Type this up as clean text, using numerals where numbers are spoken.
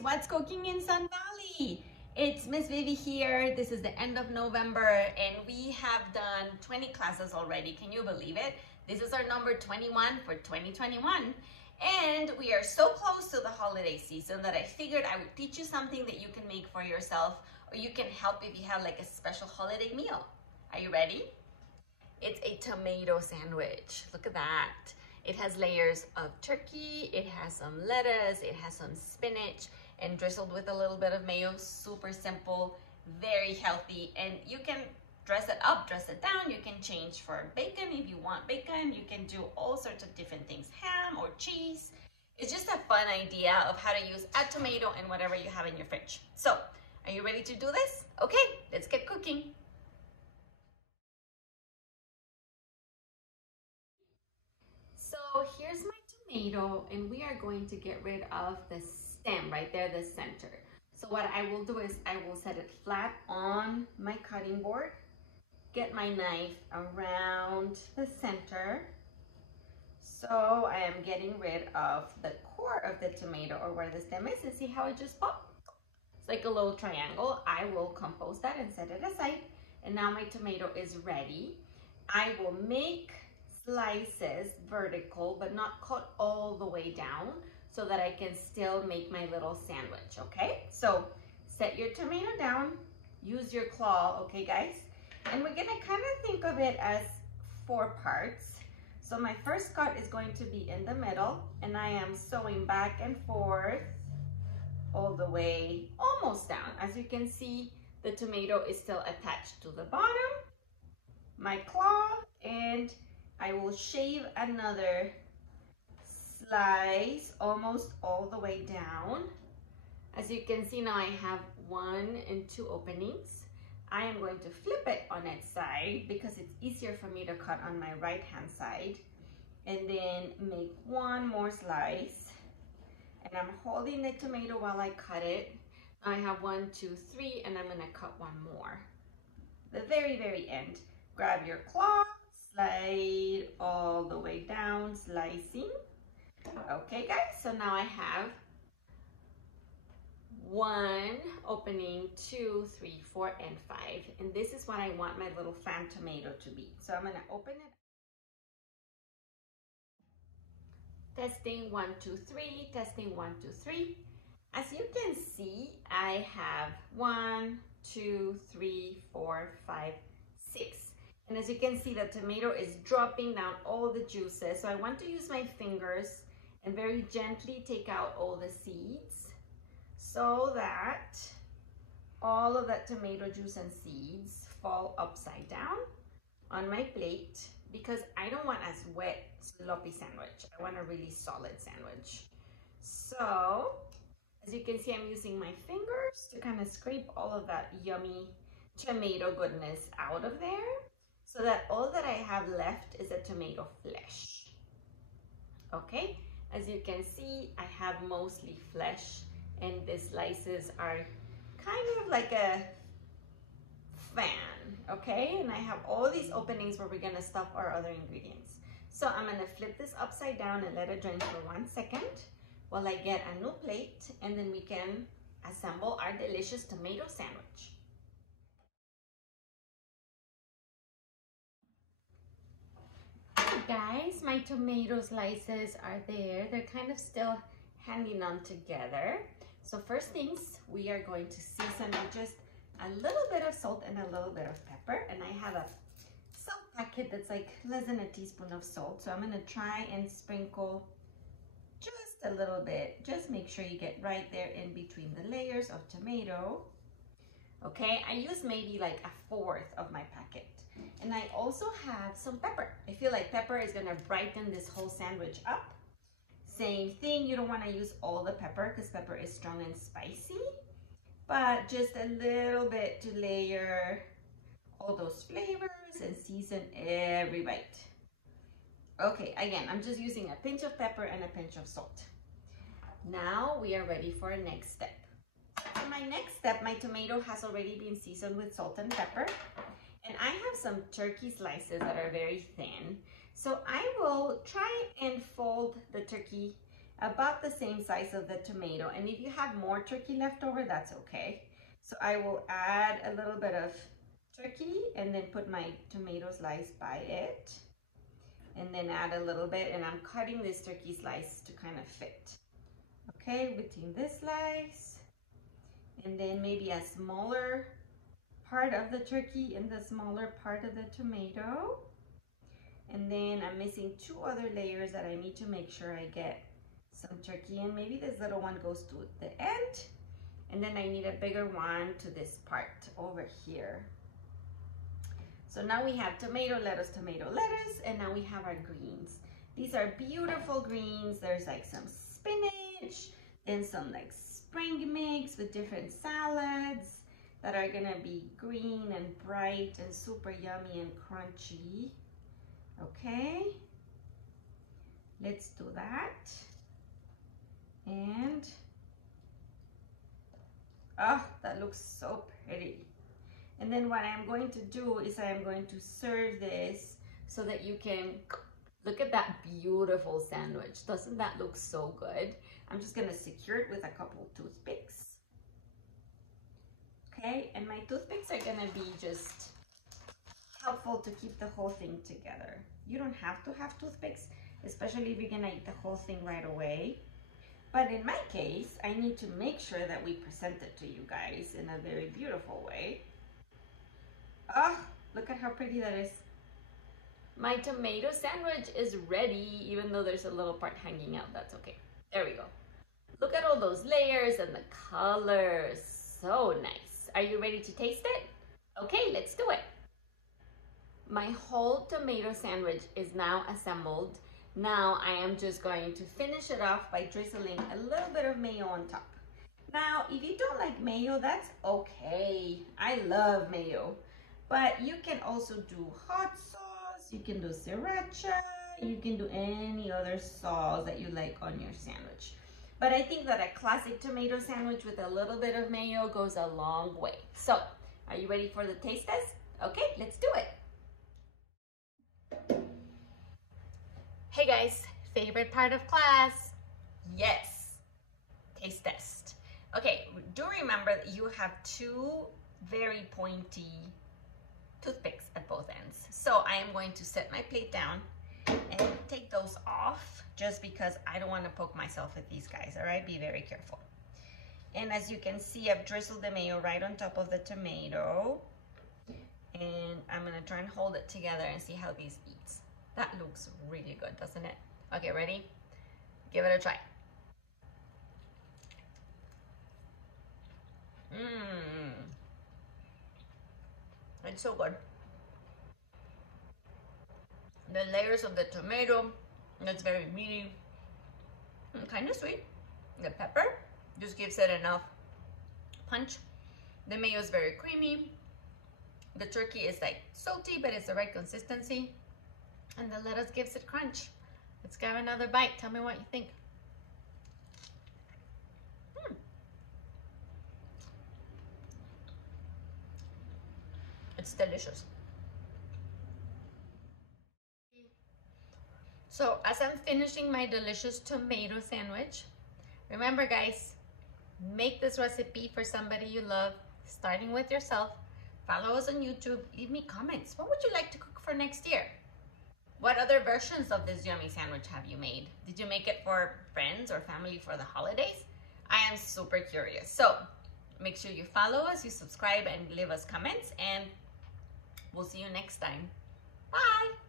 What's cooking in Sun Valley? It's Miss Vivi here. This is the end of November and we have done 20 classes already. Can you believe it? This is our number 21 for 2021. And we are so close to the holiday season that I figured I would teach you something that you can make for yourself, or you can help if you have like a special holiday meal. Are you ready? It's a tomato sandwich. Look at that. It has layers of turkey, it has some lettuce, it has some spinach, and drizzled with a little bit of mayo. Super simple, very healthy, and you can dress it up, dress it down. You can change for bacon if you want bacon. You can do all sorts of different things, ham or cheese. It's just a fun idea of how to use a tomato and whatever you have in your fridge. So, are you ready to do this? Okay, let's get cooking. So here's my tomato, and we are going to get rid of the stem right there, the center. So what I will do is I will set it flat on my cutting board, get my knife around the center. So I am getting rid of the core of the tomato, or where the stem is, and see how it just popped? It's like a little triangle. I will compose that and set it aside. And now my tomato is ready. I will make slices vertical, but not cut all the way down, so that I can still make my little sandwich, okay? So set your tomato down, use your claw, okay guys? And we're gonna kind of think of it as 4 parts. So my first cut is going to be in the middle, and I am sewing back and forth all the way almost down. As you can see, the tomato is still attached to the bottom, my claw, and I will shave another slice almost all the way down. As you can see, now I have 1 and 2 openings. I am going to flip it on its side because it's easier for me to cut on my right hand side, and then make 1 more slice. And I'm holding the tomato while I cut it. I have 1, 2, 3, and I'm gonna cut 1 more. The very end. Grab your claw, slide all the way down, slicing. Okay guys, so now I have 1 opening, 2, 3, 4, and 5. And this is what I want my little fan tomato to be. So I'm gonna open it. Testing 1, 2, 3, testing 1, 2, 3. As you can see, I have 1, 2, 3, 4, 5, 6. And as you can see, the tomato is dropping down all the juices. So I want to use my fingers and very gently take out all the seeds, so that all of that tomato juice and seeds fall upside down on my plate, because I don't want as wet, sloppy sandwich. I want a really solid sandwich. So as you can see, I'm using my fingers to kind of scrape all of that yummy tomato goodness out of there, so that all that I have left is a tomato flesh. Okay, as you can see, I have mostly flesh, and the slices are kind of like a fan, okay? And I have all these openings where we're gonna stuff our other ingredients. So I'm gonna flip this upside down and let it drain for 1 second while I get a new plate, and then we can assemble our delicious tomato sandwich. Guys, my tomato slices are there. They're kind of still hanging on together. So first things, we are going to season with just a little bit of salt and a little bit of pepper. And I have a salt packet that's like less than a teaspoon of salt. So I'm gonna try and sprinkle just a little bit. Just make sure you get right there in between the layers of tomato. Okay, I use maybe like 1/4 of my packet. And I also have some pepper. I feel like pepper is gonna brighten this whole sandwich up. Same thing, you don't wanna use all the pepper because pepper is strong and spicy, but just a little bit to layer all those flavors and season every bite. Okay, again, I'm just using a pinch of pepper and a pinch of salt. Now we are ready for our next step. For my next step, my tomato has already been seasoned with salt and pepper. And I have some turkey slices that are very thin. So I will try and fold the turkey about the same size of the tomato. And if you have more turkey left over, that's okay. So I will add a little bit of turkey and then put my tomato slice by it. And then add a little bit, and I'm cutting this turkey slice to kind of fit. Okay, between this slice and then maybe a smaller part of the turkey and the smaller part of the tomato. And then I'm missing 2 other layers that I need to make sure I get some turkey in. Maybe this little one goes to the end, and then I need a bigger one to this part over here. So now we have tomato, lettuce, and now we have our greens. These are beautiful greens. There's like some spinach and some like spring mix with different salads that are gonna be green and bright and super yummy and crunchy. Okay, let's do that. And, oh, that looks so pretty. And then what I'm going to do is I am going to serve this so that you can look at that beautiful sandwich. Doesn't that look so good? I'm just gonna secure it with a couple toothpicks. Okay, and my toothpicks are gonna be just helpful to keep the whole thing together. You don't have to have toothpicks, especially if you're gonna eat the whole thing right away. But in my case, I need to make sure that we present it to you guys in a very beautiful way. Oh, look at how pretty that is. My tomato sandwich is ready, even though there's a little part hanging out. That's okay. There we go. Look at all those layers and the colors. So nice. Are you ready to taste it? Okay, let's do it. My whole tomato sandwich is now assembled. Now I am just going to finish it off by drizzling a little bit of mayo on top. Now, if you don't like mayo, that's okay. I love mayo. But you can also do hot sauce, you can do sriracha, you can do any other sauce that you like on your sandwich. But I think that a classic tomato sandwich with a little bit of mayo goes a long way. So, are you ready for the taste test? Okay, let's do it. Hey guys, favorite part of class? Yes, taste test. Okay, do remember that you have 2 very pointy toothpicks at both ends. So I am going to set my plate down and take those off just because I don't want to poke myself with these guys, all right? Be very careful. And as you can see, I've drizzled the mayo right on top of the tomato. And I'm gonna try and hold it together and see how these eats. That looks really good, doesn't it? Okay, ready? Give it a try. It's so good. The layers of the tomato, that's very meaty and kind of sweet. The pepper just gives it enough punch. The mayo is very creamy. The turkey is like salty, but it's the right consistency. And the lettuce gives it crunch. Let's grab another bite. Tell me what you think. It's delicious. So as I'm finishing my delicious tomato sandwich, remember guys, make this recipe for somebody you love, starting with yourself. Follow us on YouTube. Leave me comments. What would you like to cook for next year? What other versions of this yummy sandwich have you made? Did you make it for friends or family for the holidays? I am super curious. So make sure you follow us, you subscribe, and leave us comments, and we'll see you next time. Bye.